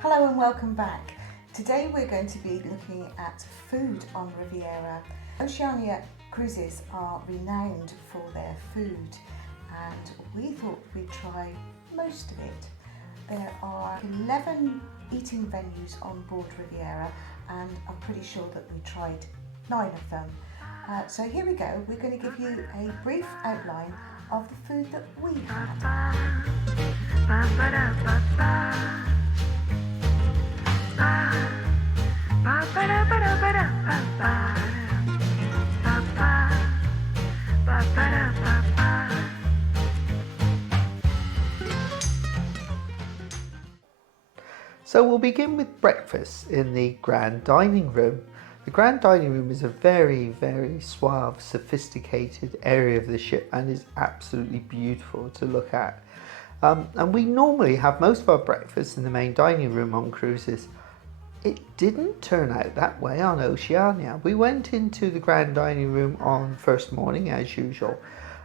Hello and welcome back. Today we're going to be looking at food on Riviera. Oceania cruises are renowned for their food and we thought we'd try most of it. There are 11 eating venues on board Riviera and I'm pretty sure that we tried 9 of them. So here we go, we're going to give you a brief outline of the food that we had. So we'll begin with breakfast in the grand dining room. The grand dining room is a very, very suave, sophisticated area of the ship and is absolutely beautiful to look at. And we normally have most of our breakfast in the main dining room on cruises. It didn't turn out that way on Oceania. We went into the grand dining room on first morning as usual,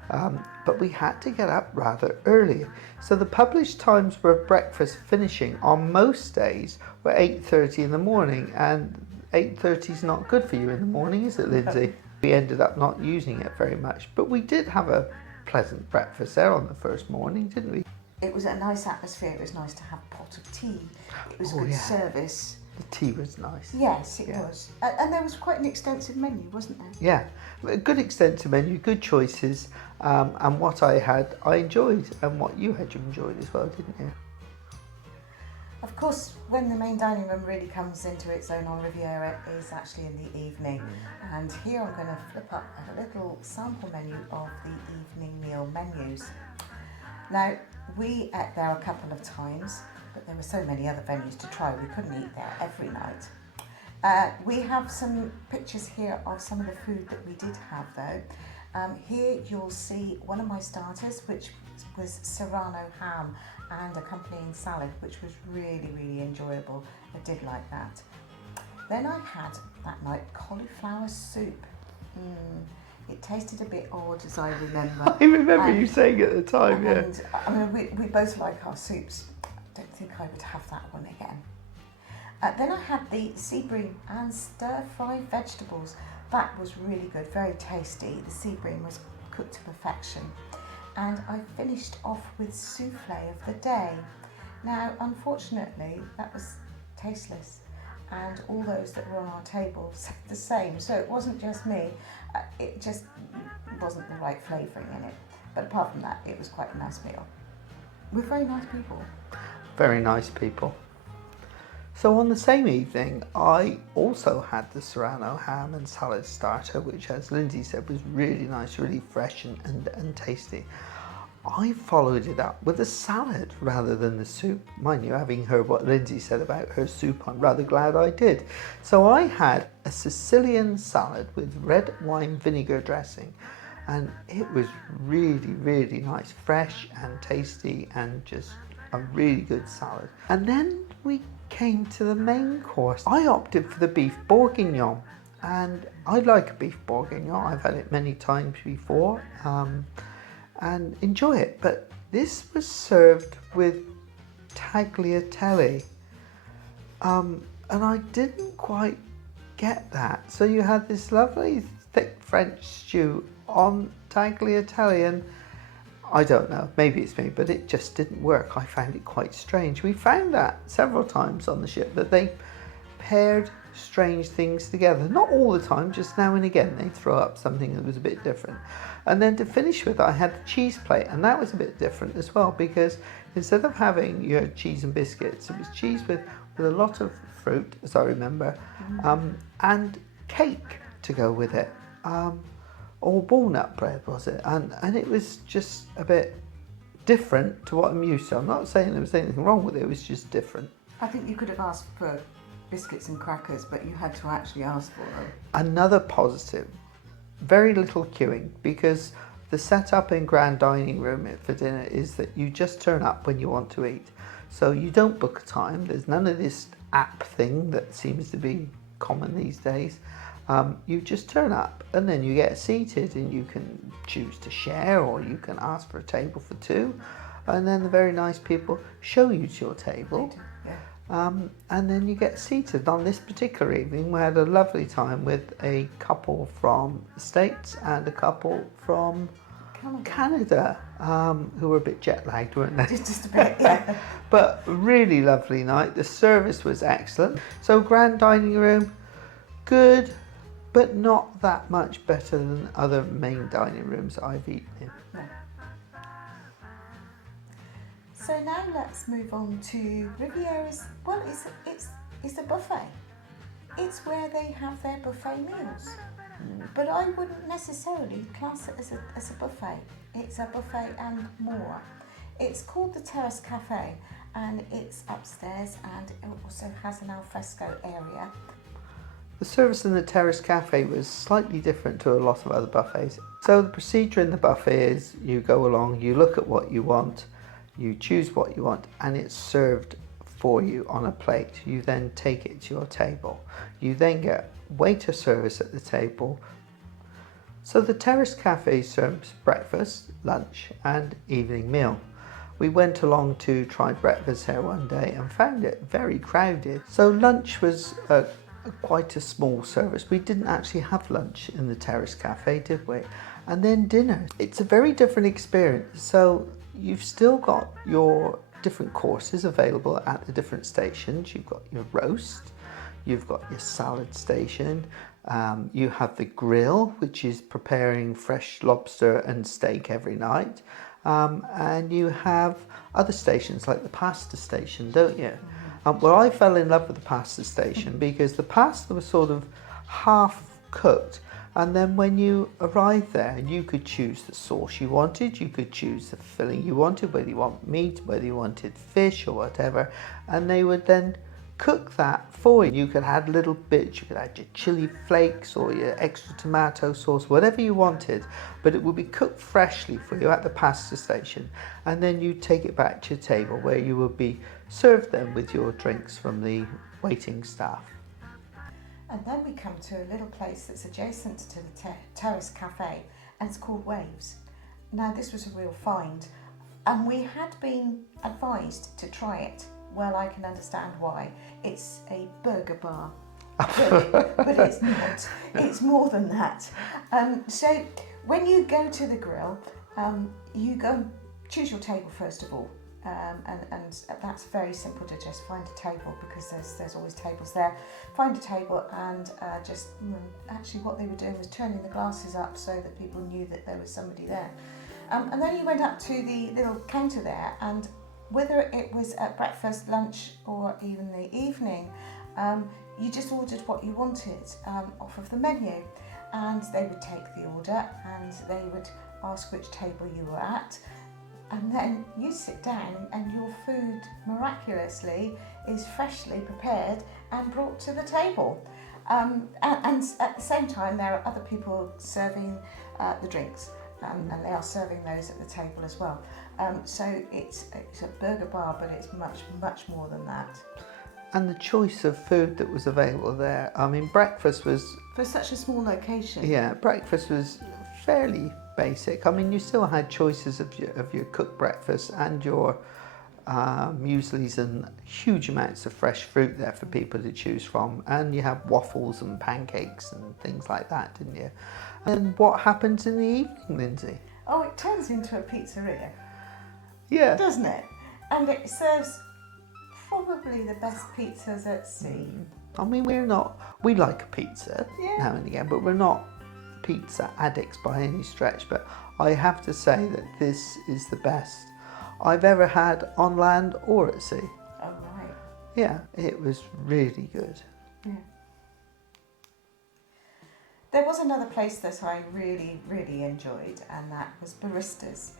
but we had to get up rather early. So the published times for breakfast finishing on most days were 8:30 in the morning, and 8:30 is not good for you in the morning, is it, Lindsay? We ended up not using it very much, but we did have a pleasant breakfast there on the first morning, didn't we? It was a nice atmosphere, it was nice to have a pot of tea, it was good service. The tea was nice. Yes, it was. And there was quite an extensive menu, wasn't there? Yeah, a good extensive menu, good choices, and what I had, I enjoyed, and what you had, you enjoyed as well, didn't you? Of course, when the main dining room really comes into its own on Riviera is actually in the evening. And here I'm going to flip up a little sample menu of the evening meal menus. Now, we ate there a couple of times, but there were so many other venues to try, we couldn't eat there every night. We have some pictures here of some of the food that we did have though. Here you'll see one of my starters, which was Serrano ham and accompanying salad, which was really, really enjoyable. I did like that. Then I had that night cauliflower soup. It tasted a bit odd, as I remember. I remember you saying at the time, yeah. And I mean, we both like our soups. I don't think I would have that one again. Then I had the sea bream and stir-fried vegetables. That was really good, very tasty. The sea bream was cooked to perfection. And I finished off with souffle of the day. Now, unfortunately, that was tasteless. And all those that were on our table said the same. So it wasn't just me, it just wasn't the right flavouring in it. But apart from that, it was quite a nice meal. We're very nice people. Very nice people. So on the same evening, I also had the Serrano ham and salad starter, which, as Lindsay said, was really nice, really fresh and tasty. I followed it up with a salad rather than the soup. Mind you, having heard what Lindsay said about her soup, I'm rather glad I did. So I had a Sicilian salad with red wine vinegar dressing, and it was really, really nice, fresh and tasty, and just a really good salad. And then we came to the main course. I opted for the beef bourguignon, and I like a beef bourguignon. I've had it many times before and enjoy it, but this was served with tagliatelle, and I didn't quite get that. So you had this lovely thick French stew on tagliatelle, and I don't know, maybe it's me, but it just didn't work. I found it quite strange. We found that several times on the ship, that they paired strange things together. Not all the time, just now and again they throw up something that was a bit different. And then to finish with, I had the cheese plate, and that was a bit different as well, because instead of having your cheese and biscuits, it was cheese with a lot of fruit, as I remember, and cake to go with it. Or walnut bread, was it? And it was just a bit different to what I'm used to. I'm not saying there was anything wrong with it, it was just different. I think you could have asked for biscuits and crackers, but you had to actually ask for them. Another positive, very little queuing, because the setup in grand dining room for dinner is that you just turn up when you want to eat. So you don't book a time, there's none of this app thing that seems to be common these days. You just turn up and then you get seated, and you can choose to share, or you can ask for a table for two, and then the very nice people show you to your table. And then you get seated. On this particular evening, we had a lovely time with a couple from the States and a couple from Canada, who were a bit jet lagged, weren't they? Just a bit, yeah. But really lovely night. The service was excellent. So grand dining room, good, but not that much better than other main dining rooms I've eaten in. No. So now let's move on to Riviera's. Well, it's a buffet. It's where they have their buffet meals. But I wouldn't necessarily class it as a buffet. It's a buffet and more. It's called the Terrace Cafe, and it's upstairs, and it also has an alfresco area. The service in the Terrace Cafe was slightly different to a lot of other buffets. So the procedure in the buffet is you go along, you look at what you want, you choose what you want, and it's served for you on a plate. You then take it to your table. You then get waiter service at the table. So the Terrace Cafe serves breakfast, lunch and evening meal. We went along to try breakfast here one day and found it very crowded. So lunch was quite a small service. We didn't actually have lunch in the Terrace Cafe, did we? And then dinner. It's a very different experience. So you've still got your different courses available at the different stations. You've got your roast, you've got your salad station, you have the grill, which is preparing fresh lobster and steak every night, and you have other stations like the pasta station, don't you? Well, I fell in love with the pasta station because the pasta was sort of half cooked, and then when you arrived there, you could choose the sauce you wanted, you could choose the filling you wanted, whether you want meat, whether you wanted fish or whatever, and they would then cook that for you. You could add little bits, you could add your chili flakes or your extra tomato sauce, whatever you wanted, but it would be cooked freshly for you at the pasta station, and then you take it back to your table where you would be served then with your drinks from the waiting staff. And then we come to a little place that's adjacent to the Terrace Cafe, and it's called Waves. Now this was a real find, and we had been advised to try it. Well, I can understand why. It's a burger bar, really, but it's not. It's more than that. So when you go to the grill, you go and choose your table first of all. And that's very simple to just find a table, because there's always tables there. Find a table and actually what they were doing was turning the glasses up so that people knew that there was somebody there. And then you went up to the little counter there, and whether it was at breakfast, lunch or even the evening, you just ordered what you wanted off of the menu, and they would take the order and they would ask which table you were at. And then you sit down and your food miraculously is freshly prepared and brought to the table. And at the same time, there are other people serving the drinks, and they are serving those at the table as well. So it's a burger bar, but it's much more than that. And the choice of food that was available there, I mean, breakfast was... For such a small location. Yeah, breakfast was fairly basic. I mean, you still had choices of your cooked breakfast and your mueslis and huge amounts of fresh fruit there for people to choose from. And you have waffles and pancakes and things like that, didn't you? And what happens in the evening, Lindsay? Oh, it turns into a pizzeria. Yeah. Doesn't it? And it serves probably the best pizzas at sea. I mean, we like a pizza now and again, but we're not pizza addicts by any stretch. But I have to say that this is the best I've ever had on land or at sea. Oh, right. Yeah, it was really good. Yeah. There was another place that I really enjoyed, and that was Baristas,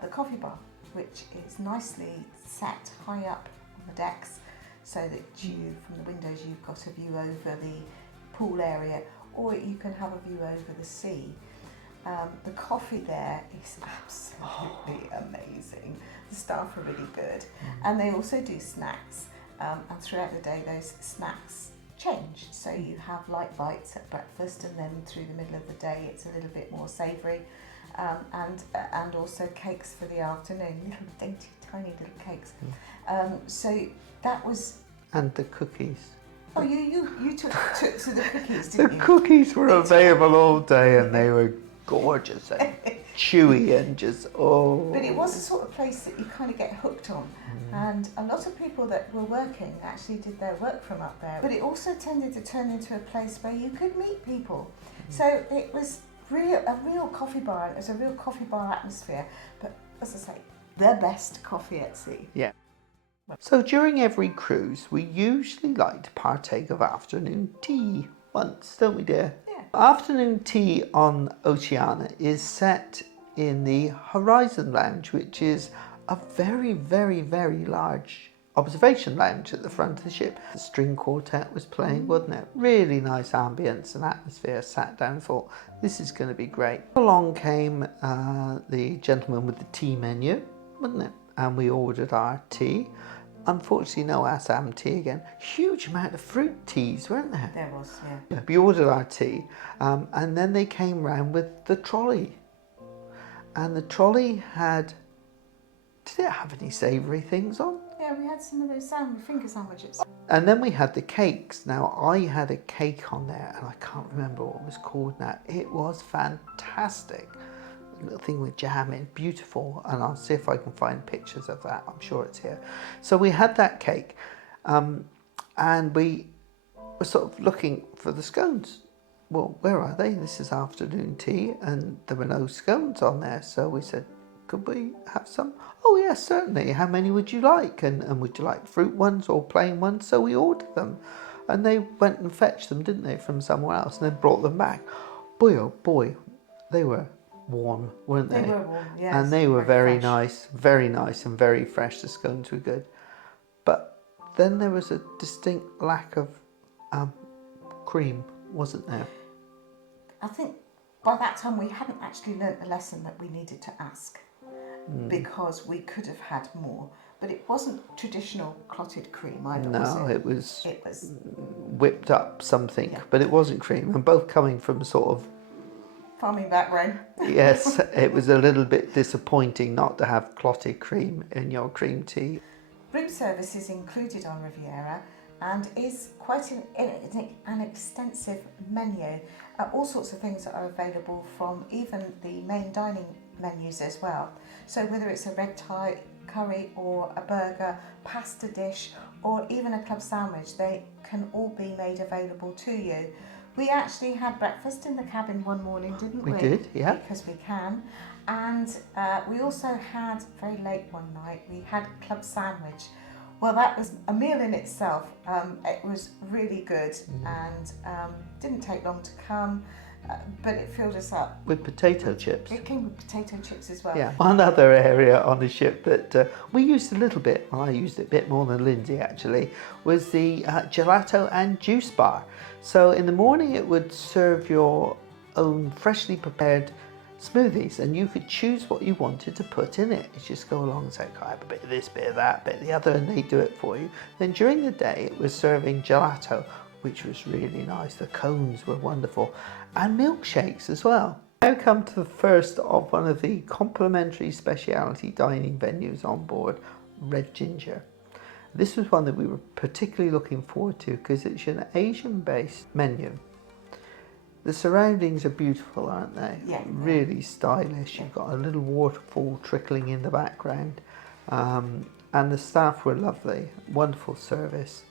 the coffee bar, which is nicely set high up on the decks, so that from the windows you've got a view over the pool area, or you can have a view over the sea. The coffee there is absolutely amazing. The staff are really good, and they also do snacks, and throughout the day those snacks change. So you have light bites at breakfast, and then through the middle of the day it's a little bit more savoury, and also cakes for the afternoon, little dainty tiny little cakes. So that was And the cookies. Oh, you took to the cookies, didn't you? The cookies were available all day and they were gorgeous and chewy and just, oh. But it was the sort of place that you kind of get hooked on. And a lot of people that were working actually did their work from up there. But it also tended to turn into a place where you could meet people. So it was a real coffee bar. It was a real coffee bar atmosphere. But as I say, the best coffee at sea. Yeah. So during every cruise, we usually like to partake of afternoon tea once, don't we, dear? Yeah. Afternoon tea on Oceania is set in the Horizon Lounge, which is a very, very, very large observation lounge at the front of the ship. The string quartet was playing, wasn't it? Really nice ambience and atmosphere. Sat down and thought, this is going to be great. Along came the gentleman with the tea menu, wasn't it? And we ordered our tea. Unfortunately, no Assam tea again. Huge amount of fruit teas, weren't there? There was, yeah. We ordered our tea, and then they came round with the trolley. And the trolley had, did it have any savoury things on? Yeah, we had some of those finger sandwiches. And then we had the cakes. Now, I had a cake on there, and I can't remember what it was called now. It was fantastic. A little thing with jam in, beautiful. And I'll see if I can find pictures of that. I'm sure it's here. So we had that cake, and we were sort of looking for the scones. Well, where are they? This is afternoon tea, and there were no scones on there. So we said, could we have some? Oh yes, certainly. How many would you like? And would you like fruit ones or plain ones? So we ordered them, and they went and fetched them, didn't they, from somewhere else, and then brought them back. Boy, oh boy, they were warm, weren't they? They were warm, yes. And they were very fresh. nice and very fresh. The scones were good. But then there was a distinct lack of cream, wasn't there? I think by that time we hadn't actually learnt the lesson that we needed to ask, because we could have had more. But it wasn't traditional clotted cream either, was No, it? it was whipped up something, yeah. But it wasn't cream. And both coming from sort of farming background. Yes, it was a little bit disappointing not to have clotted cream in your cream tea. Room service is included on Riviera and is quite an extensive menu. All sorts of things that are available from even the main dining menus as well. So whether it's a red Thai curry or a burger, pasta dish, or even a club sandwich, they can all be made available to you. We actually had breakfast in the cabin one morning, didn't we? We did, yeah. Because we can. And we also had, very late one night, we had a club sandwich. Well, that was a meal in itself. It was really good and didn't take long to come, but it filled us up. With potato chips. It came with potato chips as well. Yeah. One other area on the ship that we used a little bit, well, I used it a bit more than Lindsey actually, was the gelato and juice bar. So in the morning it would serve your own freshly prepared smoothies, and you could choose what you wanted to put in it. You just go along and say, I have a bit of this, bit of that, bit of the other, and they do it for you. Then during the day it was serving gelato, which was really nice. The cones were wonderful, and milkshakes as well. Now come to the first of one of the complimentary specialty dining venues on board, Red Ginger. This was one that we were particularly looking forward to because it's an Asian-based menu. The surroundings are beautiful, aren't they? Yeah. Really stylish. You've got a little waterfall trickling in the background. And the staff were lovely. Wonderful service.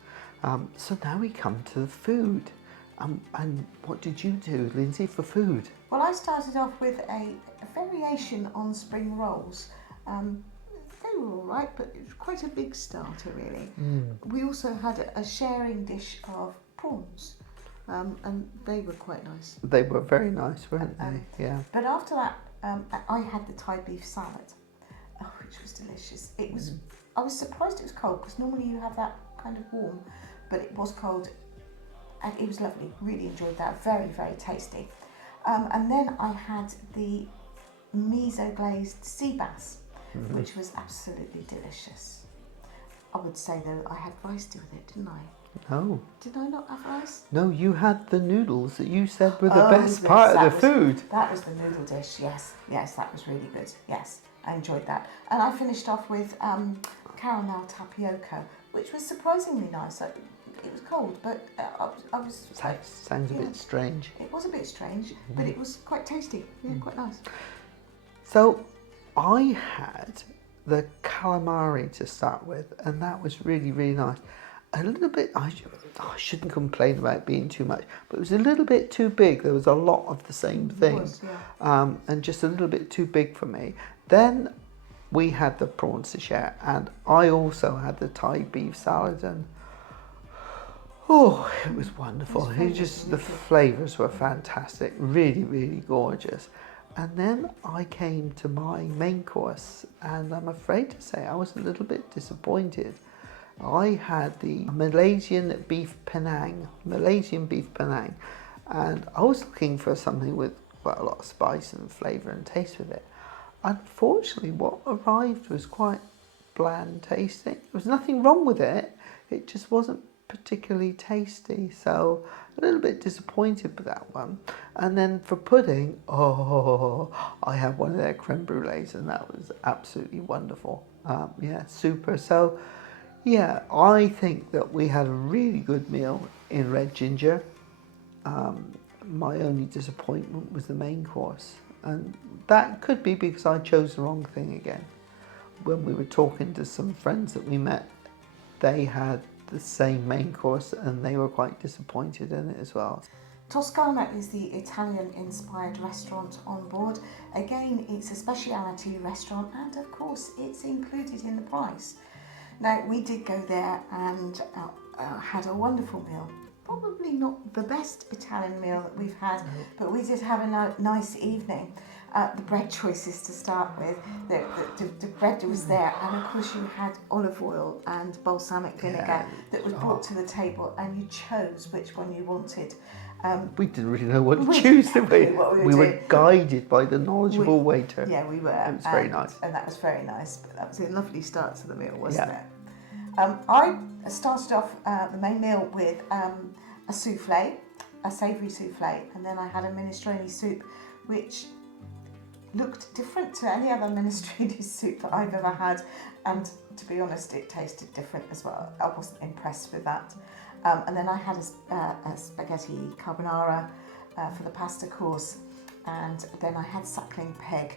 So now we come to the food. And what did you do, Lindsey, for food? Well, I started off with a variation on spring rolls. They were all right, but it was quite a big starter, really. We also had a sharing dish of prawns. And they were quite nice. They were very nice, weren't they? Yeah. But after that, I had the Thai beef salad, which was delicious. It was. I was surprised it was cold because normally you have that kind of warm, but it was cold, and it was lovely. Really enjoyed that. Very, very tasty. And then I had the miso glazed sea bass, which was absolutely delicious. I would say though I had rice with it, didn't I? No. Did I not have rice? No, you had the noodles that you said were the best part of the food. That was the noodle dish, yes. Yes, that was really good. Yes, I enjoyed that. And I finished off with caramel tapioca, which was surprisingly nice. It was cold, but I was. Sounds a bit strange. It was a bit strange, but it was quite tasty. Yeah, quite nice. So I had the calamari to start with, and that was really, really nice. A little bit, I shouldn't complain about being too much, but it was a little bit too big. There was a lot of the same thing, and just a little bit too big for me. Then we had the prawns to share, and I also had the Thai beef salad, and it was wonderful. The flavours were fantastic, really, really gorgeous. And then I came to my main course, and I'm afraid to say I was a little bit disappointed. I had the Malaysian beef Penang, and I was looking for something with quite a lot of spice and flavour and taste with it. Unfortunately, what arrived was quite bland tasting. There was nothing wrong with it, it just wasn't particularly tasty, so a little bit disappointed with that one. And then for pudding, I had one of their creme brulees, and that was absolutely wonderful. Super. So yeah, I think that we had a really good meal in Red Ginger. My only disappointment was the main course, and that could be because I chose the wrong thing again. When we were talking to some friends that we met, they had the same main course and they were quite disappointed in it as well. Toscana is the Italian-inspired restaurant on board. Again, it's a speciality restaurant, and of course it's included in the price. Now, we did go there and had a wonderful meal. Probably not the best Italian meal that we've had, but we did have a nice evening. The bread choices to start with, the bread was there, and of course you had olive oil and balsamic vinegar that was brought to the table, and you chose which one you wanted. We didn't really know what to choose, did we? We were guided by the knowledgeable waiter. Yeah, we were. It was very nice. And that was very nice. But that was a lovely start to the meal, wasn't it? I started off the main meal with a souffle, a savoury souffle, and then I had a minestrone soup, which looked different to any other minestrone soup that I've ever had, and to be honest, it tasted different as well. I wasn't impressed with that. And then I had a spaghetti carbonara for the pasta course, and then I had suckling pig.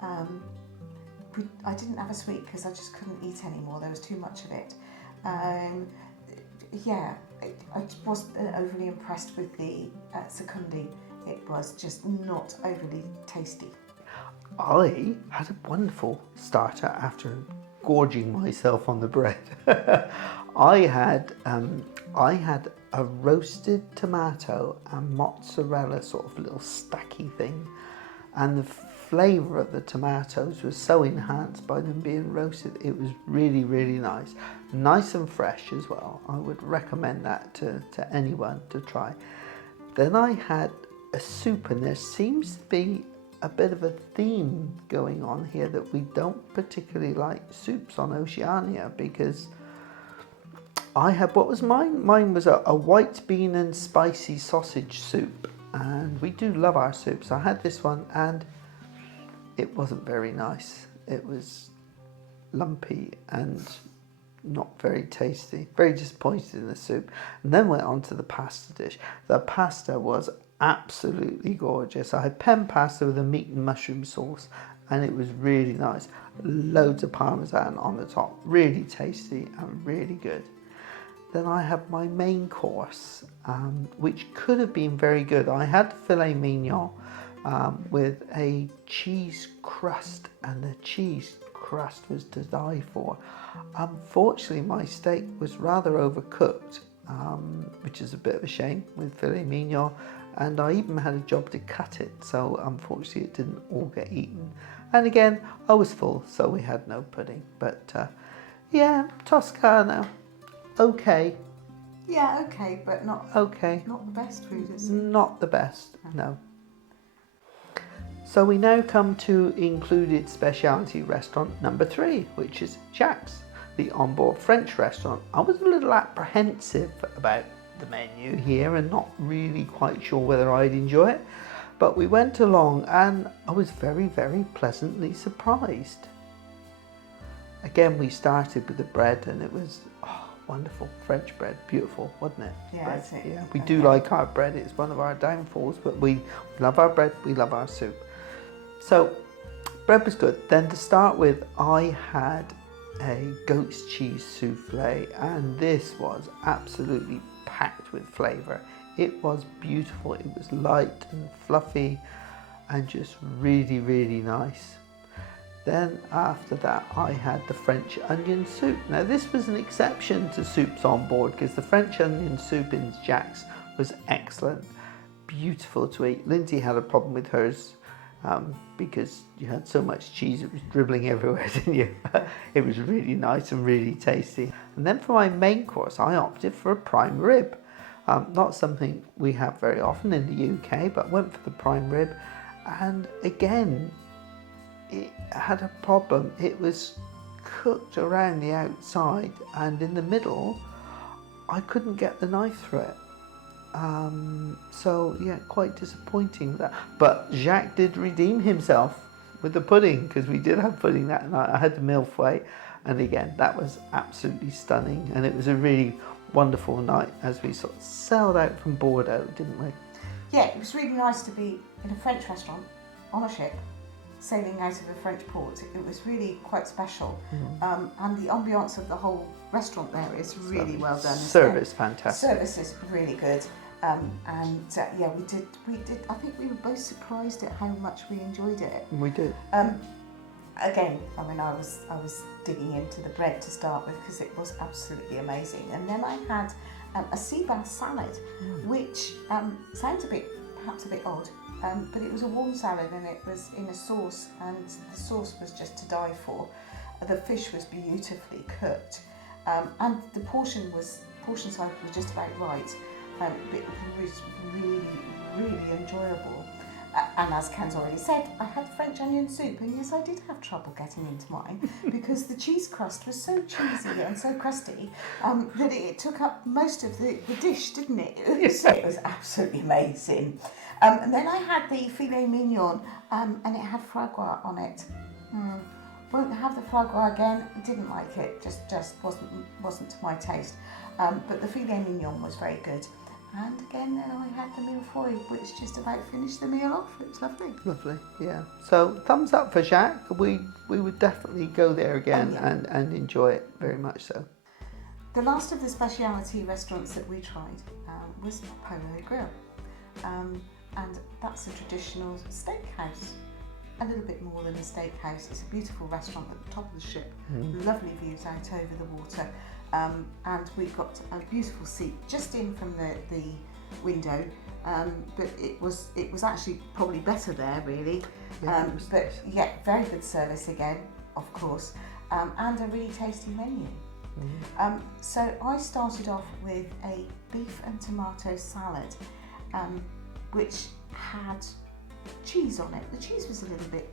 I didn't have a sweet because I just couldn't eat anymore. There was too much of it. I wasn't overly impressed with the secondi. It was just not overly tasty. I had a wonderful starter after gorging myself on the bread. I had a roasted tomato and mozzarella sort of little stacky thing, and the flavour of the tomatoes was so enhanced by them being roasted. It was really, really nice and fresh as well. I would recommend that to anyone to try. Then I had a soup, and there seems to be a bit of a theme going on here that we don't particularly like soups on Oceania, because I had, what was mine? Mine was a white bean and spicy sausage soup, and we do love our soups. I had this one and it wasn't very nice. It was lumpy and not very tasty. Very disappointed in the soup. And then went on to the pasta dish. The pasta was absolutely gorgeous. I had pen pasta with a meat and mushroom sauce, and it was really nice. Loads of parmesan on the top. Really tasty and really good. Then I had my main course, which could have been very good. I had filet mignon with a cheese crust, and the cheese crust was to die for. Unfortunately, my steak was rather overcooked, which is a bit of a shame with filet mignon, and I even had a job to cut it, so unfortunately it didn't all get eaten. And again, I was full, so we had no pudding. But yeah, Toscana, okay. Yeah, okay, but not okay. Not the best food, is it? Not the best, no. So we now come to included specialty restaurant number 3, which is Jacques, the onboard French restaurant. I was a little apprehensive about the menu here and not really quite sure whether I'd enjoy it, but we went along and I was very, very pleasantly surprised. Again, we started with the bread, and it was wonderful. French bread, beautiful, wasn't it? Yeah, Bread. that's it. Yeah, we do like our bread. It's one of our downfalls, but we love our bread, we love our soup. So, bread was good. Then to start with, I had a goat's cheese souffle, and this was absolutely packed with flavour. It was beautiful. It was light and fluffy and just really, really nice. Then after that, I had the French onion soup. Now this was an exception to soups on board, because the French onion soup in Jacques was excellent, beautiful to eat. Lindsey had a problem with hers because you had so much cheese, it was dribbling everywhere, didn't you? It was really nice and really tasty. And then for my main course, I opted for a prime rib. Not something we have very often in the UK, but went for the prime rib. And again, it had a problem. It was cooked around the outside, and in the middle I couldn't get the knife through it. So yeah, quite disappointing that. But Jacques did redeem himself with the pudding, because we did have pudding that night. I had the mille-feuille, and again, that was absolutely stunning, and it was a really wonderful night as we sort of sailed out from Bordeaux, didn't we? Yeah, it was really nice to be in a French restaurant on a ship, sailing out of a French port. It was really quite special. And the ambiance of the whole restaurant there is really well done. Service, fantastic. Service is really good. Yeah, we did. I think we were both surprised at how much we enjoyed it. We did. Again, I mean, I was digging into the bread to start with, because it was absolutely amazing. And then I had a sea bass salad, which sounds perhaps a bit odd, but it was a warm salad, and it was in a sauce, and the sauce was just to die for. The fish was beautifully cooked, and the portion size was just about right. But it was really, really enjoyable. And as Ken's already said, I had French onion soup, and yes, I did have trouble getting into mine because the cheese crust was so cheesy and so crusty that it took up most of the dish, didn't it? It was absolutely amazing. And then I had the filet mignon, and it had foie gras on it. Won't have the foie gras again. Didn't like it. Just wasn't to my taste. But the filet mignon was very good. And again, then I had the mille-feuille, which just about finished the meal off. It was lovely. Lovely, yeah. So thumbs up for Jacques. We would definitely go there again and enjoy it very much so. The last of the specialty restaurants that we tried was Polo Grill. And that's a traditional steakhouse. A little bit more than a steakhouse. It's a beautiful restaurant at the top of the ship. Lovely views out over the water. And we got a beautiful seat just in from the window, but it was actually probably better there, really. But yeah, very good service again, of course, and a really tasty menu. So I started off with a beef and tomato salad, which had cheese on it. The cheese was a little bit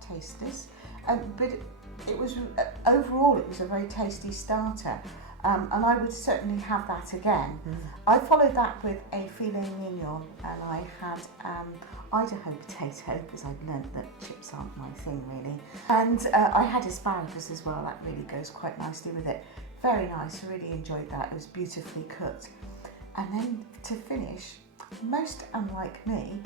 tasteless, but it was overall it was a very tasty starter, and I would certainly have that again. I followed that with a filet mignon, and I had Idaho potato, because I've learnt that chips aren't my thing really, and I had asparagus as well. That really goes quite nicely with it. Very nice, really enjoyed that. It was beautifully cooked. And then to finish, most unlike me,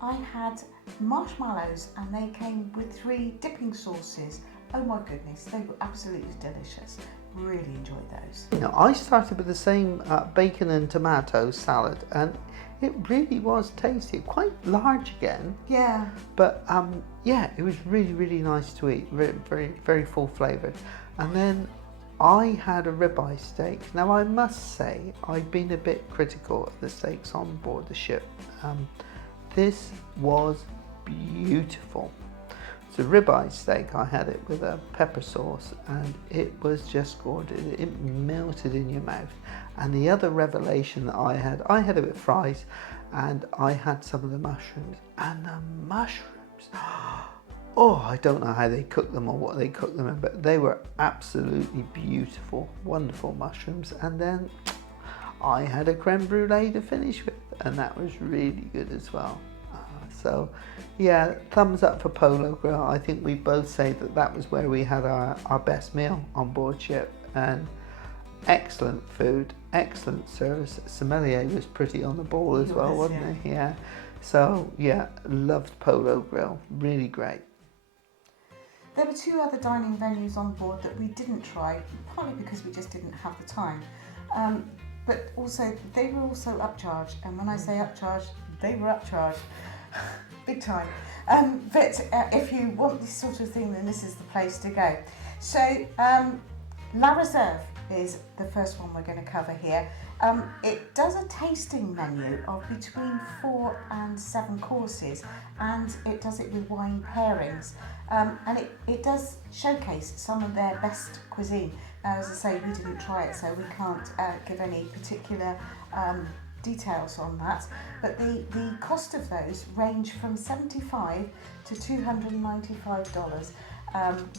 I had marshmallows, and they came with 3 dipping sauces. Oh my goodness, they were absolutely delicious. Really enjoyed those. You know, I started with the same bacon and tomato salad, and it really was tasty. Quite large again. Yeah. But yeah, it was really, really nice to eat. Very, very, very full flavoured. And then I had a ribeye steak. Now I must say, I've been a bit critical of the steaks on board the ship. This was beautiful. It's a ribeye steak. I had it with a pepper sauce, and it was just gorgeous. It melted in your mouth. And the other revelation that I had it with fries, and I had some of the mushrooms. And the mushrooms, oh, I don't know how they cook them or what they cook them in, but they were absolutely beautiful, wonderful mushrooms. And then I had a creme brulee to finish with, and that was really good as well. So yeah, thumbs up for Polo Grill. I think we both say that was where we had our best meal on board ship, and excellent food, excellent service. Sommelier was pretty on the ball as well, wasn't he? Yeah. So yeah, loved Polo Grill, really great. There were 2 other dining venues on board that we didn't try, partly because we just didn't have the time. But also, they were also upcharged, and when I say upcharged, they were upcharged, big time. But if you want this sort of thing, then this is the place to go. So, La Reserve is the first one we're going to cover here. It does a tasting menu of between 4 and 7 courses, and it does it with wine pairings. And it does showcase some of their best cuisine. Now, as I say, we didn't try it, so we can't give any particular details on that. But the cost of those range from $75 to $295.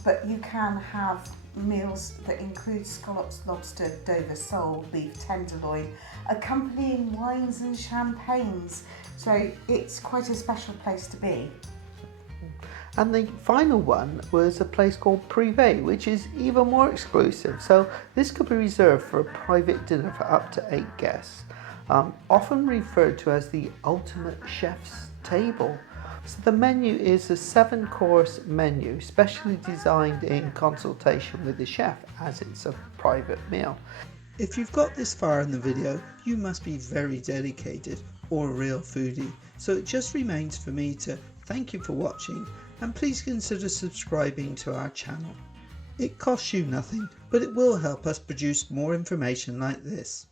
But you can have meals that include scallops, lobster, Dover sole, beef tenderloin, accompanying wines and champagnes. So it's quite a special place to be. And the final one was a place called Privé, which is even more exclusive. So this could be reserved for a private dinner for up to 8 guests, often referred to as the ultimate chef's table. So the menu is a 7-course menu, specially designed in consultation with the chef, as it's a private meal. If you've got this far in the video, you must be very dedicated or a real foodie. So it just remains for me to thank you for watching, and please consider subscribing to our channel. It costs you nothing, but it will help us produce more information like this.